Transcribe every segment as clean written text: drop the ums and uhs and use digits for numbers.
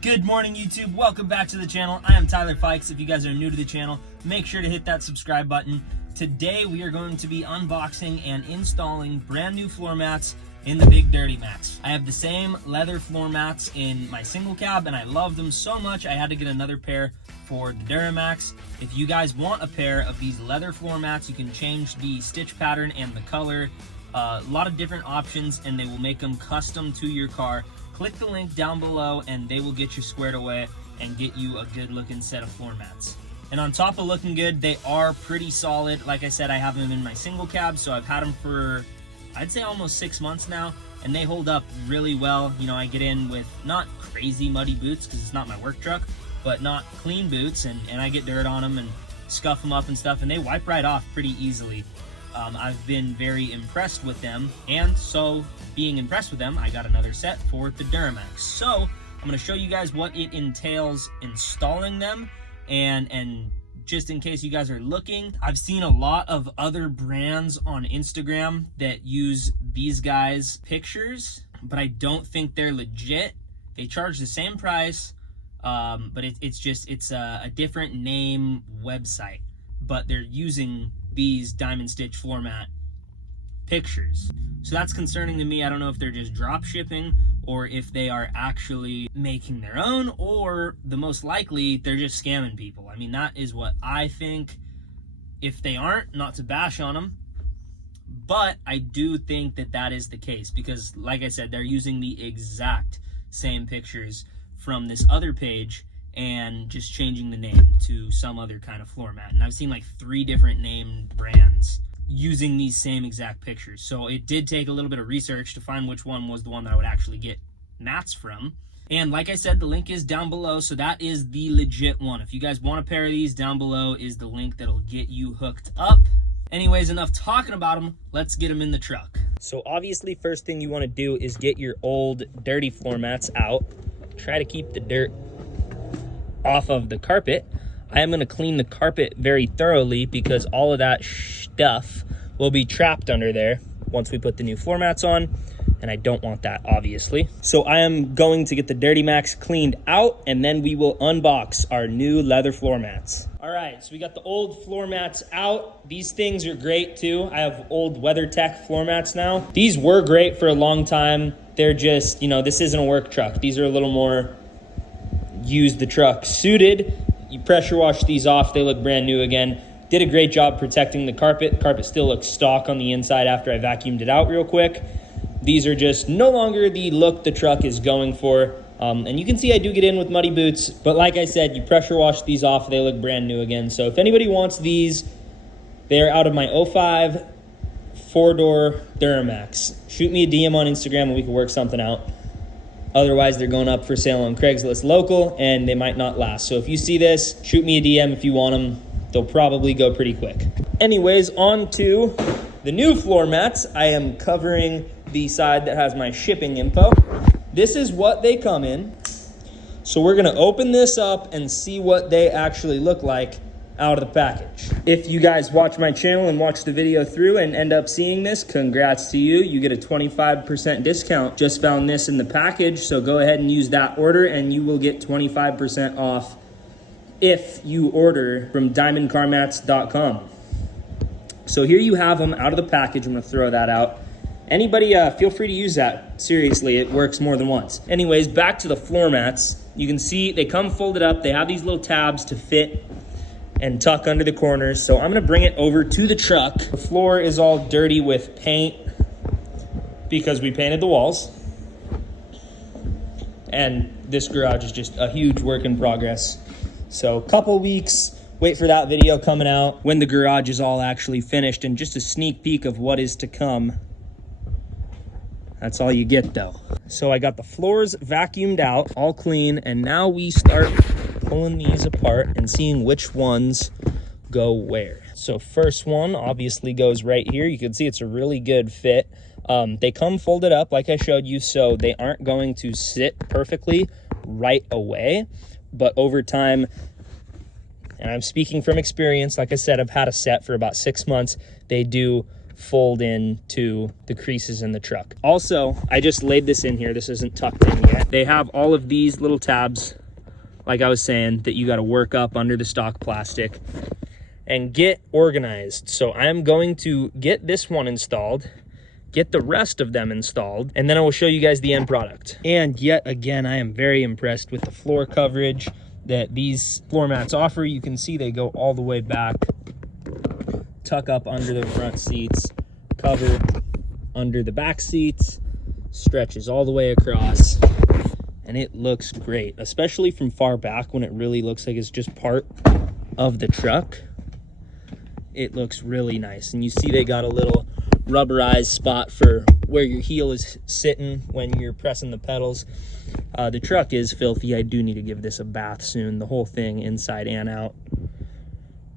Good morning, YouTube. Welcome back to the channel. I am Tyler Fikes. If you guys are new to the channel, make sure to hit that subscribe button. Today, we are going to be unboxing and installing brand new floor mats in the big Dirtymax. I have the same leather floor mats in my single cab, and I love them so much, I had to get another pair for the Dirtymax. If you guys want a pair of these leather floor mats, you can change the stitch pattern and the color. A lot of different options, and they will make them custom to your car. Click the link down below and they will get you squared away and get you a good looking set of floor mats. And on top of looking good, they are pretty solid. Like I said, I have them in my single cab, so I've had them for, I'd say, almost 6 months now, and they hold up really well. You know, I get in with not crazy muddy boots because it's not my work truck, but not clean boots, and I get dirt on them and scuff them up and stuff, and they wipe right off pretty easily. I've been very impressed with them, and so being impressed with them, I got another set for the Dirtymax. So I'm going to show you guys what it entails installing them, and just in case you guys are looking, I've seen a lot of other brands on Instagram that use these guys' pictures, but I don't think they're legit. They charge the same price, but it's a different name website, but they're using these diamond stitch floor mat pictures. So that's concerning to me. I don't know if they're just drop shipping or if they are actually making their own, or the most likely they're just scamming people. I mean, that is what I think. If they aren't, not to bash on them, but I do think that that is the case because, like I said, they're using the exact same pictures from this other page and just changing the name to some other kind of floor mat. And I've seen like 3 different named brands using these same exact pictures. So it did take a little bit of research to find which one was the one that I would actually get mats from. And like I said, the link is down below, so that is the legit one. If you guys want a pair of these, down below is the link that'll get you hooked up. Anyways, enough talking about them. Let's get them in the truck. So obviously, first thing you want to do is get your old dirty floor mats out. Try to keep the dirt off of the carpet. I am going to clean the carpet very thoroughly because all of that stuff will be trapped under there once we put the new floor mats on, and I don't want that, obviously. So I am going to get the Dirtymax cleaned out, and then we will unbox our new leather floor mats. All right, so we got the old floor mats out. These things are great too. I have old WeatherTech floor mats now. These were great for a long time. They're just, you know, this isn't a work truck. These are a little more use the truck suited. You pressure wash these off, they look brand new again. Did a great job protecting the carpet. The carpet still looks stock on the inside after I vacuumed it out real quick. These are just no longer the look the truck is going for. And you can see I do get in with muddy boots, but like I said, you pressure wash these off, they look brand new again. So if anybody wants these, they're out of my 05 4-door Dirtymax. Shoot me a DM on Instagram and we can work something out. Otherwise, they're going up for sale on Craigslist local, and they might not last. So if you see this, shoot me a DM if you want them. They'll probably go pretty quick. Anyways, on to the new floor mats. I am covering the side that has my shipping info. This is what they come in. So we're going to open this up and see what they actually look like out of the package. If you guys watch my channel and watch the video through and end up seeing this, congrats to you. You get a 25% discount. Just found this in the package, so go ahead and use that order and you will get 25% off if you order from diamondcarmats.com. So here you have them out of the package. I'm gonna throw that out. Anybody, feel free to use that. Seriously, it works more than once. Anyways, back to the floor mats. You can see they come folded up. They have these little tabs to fit and tuck under the corners. So I'm gonna bring it over to the truck. The floor is all dirty with paint because we painted the walls. And this garage is just a huge work in progress. So a couple weeks, wait for that video coming out when the garage is all actually finished, and just a sneak peek of what is to come. That's all you get though. So I got the floors vacuumed out, all clean, and now we start pulling these apart and seeing which ones go where. So first one obviously goes right here. You can see it's a really good fit. They come folded up like I showed you, so they aren't going to sit perfectly right away, but over time, and I'm speaking from experience, like I said, I've had a set for about 6 months, they do fold into the creases in the truck. Also, I just laid this in here. This isn't tucked in yet. They have all of these little tabs, like I was saying, that you got to work up under the stock plastic and get organized. So I'm going to get this one installed, get the rest of them installed, and then I will show you guys the end product. And yet again, I am very impressed with the floor coverage that these floor mats offer. You can see they go all the way back, tuck up under the front seats, cover under the back seats, stretches all the way across, and it looks great, especially from far back when it really looks like it's just part of the truck. It looks really nice. And you see they got a little rubberized spot for where your heel is sitting when you're pressing the pedals. The truck is filthy. I do need to give this a bath soon. The whole thing, inside and out,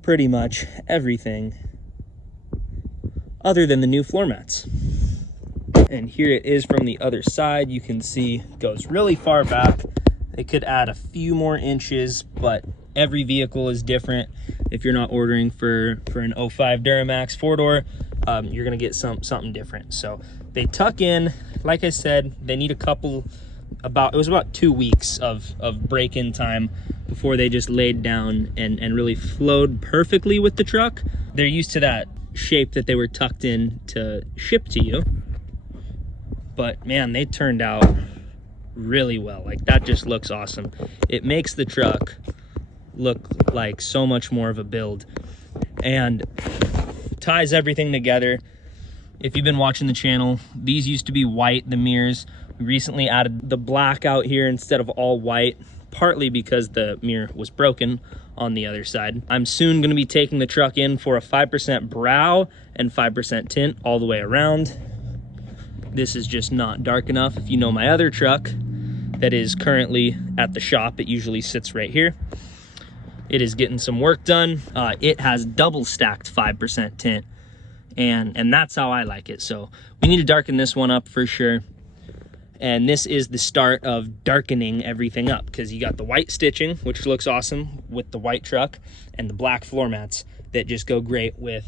pretty much everything other than the new floor mats. And here it is from the other side. You can see it goes really far back. They could add a few more inches, but every vehicle is different. If you're not ordering for an 05 Dirtymax 4-door, you're gonna get something different. So they tuck in, like I said, they need a couple, it was about 2 weeks of break-in time before they just laid down and really flowed perfectly with the truck. They're used to that shape that they were tucked in to ship to you. But man, they turned out really well. Like, that just looks awesome. It makes the truck look like so much more of a build and ties everything together. If you've been watching the channel, these used to be white, the mirrors. We recently added the black out here instead of all white, partly because the mirror was broken on the other side. I'm soon going to be taking the truck in for a 5% brow and 5% tint all the way around. This is just not dark enough. If you know my other truck that is currently at the shop, it usually sits right here. It is getting some work done. It has double stacked 5% tint, and that's how I like it. So we need to darken this one up for sure. And this is the start of darkening everything up, because you got the white stitching, which looks awesome with the white truck, and the black floor mats that just go great with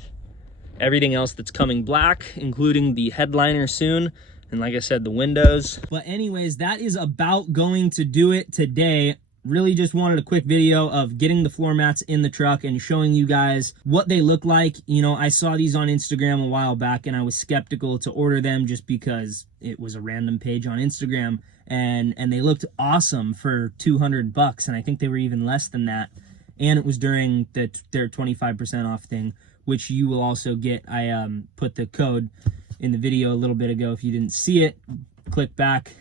everything else that's coming black, including the headliner soon. And like I said, the windows. But anyways, that is about going to do it today. Really just wanted a quick video of getting the floor mats in the truck and showing you guys what they look like. You know, I saw these on Instagram a while back and I was skeptical to order them just because it was a random page on Instagram, and they looked awesome for $200, and I think they were even less than that. And it was during their 25% off thing, which you will also get. I put the code in the video a little bit ago. If you didn't see it, click back.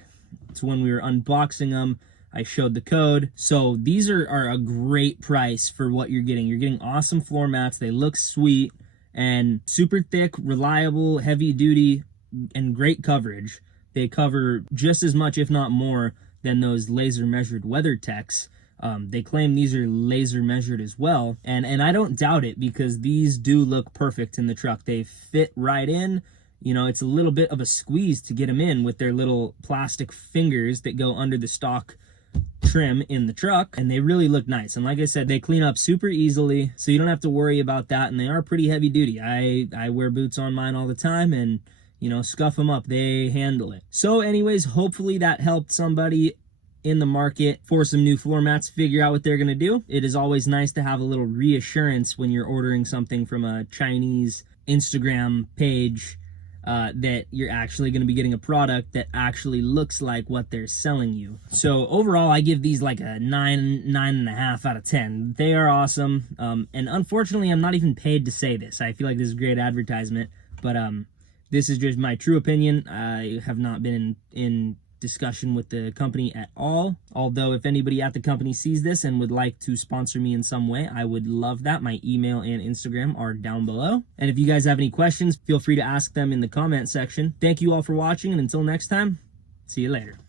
It's when we were unboxing them. I showed the code. So these are a great price for what you're getting. You're getting awesome floor mats. They look sweet and super thick, reliable, heavy duty, and great coverage. They cover just as much, if not more, than those laser measured WeatherTechs. They claim these are laser measured as well. And I don't doubt it, because these do look perfect in the truck. They fit right in. You know, it's a little bit of a squeeze to get them in with their little plastic fingers that go under the stock trim in the truck, and they really look nice. And like I said, they clean up super easily, so you don't have to worry about that. And they are pretty heavy duty. I wear boots on mine all the time, and you know, scuff them up, they handle it. So anyways, hopefully that helped somebody in the market for some new floor mats figure out what they're gonna do. It is always nice to have a little reassurance when you're ordering something from a Chinese Instagram page, that you're actually going to be getting a product that actually looks like what they're selling you. So overall, I give these like a 9.5 out of 10. They are awesome. And unfortunately, I'm not even paid to say this. I feel like this is great advertisement, but this is just my true opinion. I have not been in discussion with the company at all. Although if anybody at the company sees this and would like to sponsor me in some way, I would love that. My email and Instagram are down below. And if you guys have any questions, feel free to ask them in the comment section. Thank you all for watching, and until next time, see you later.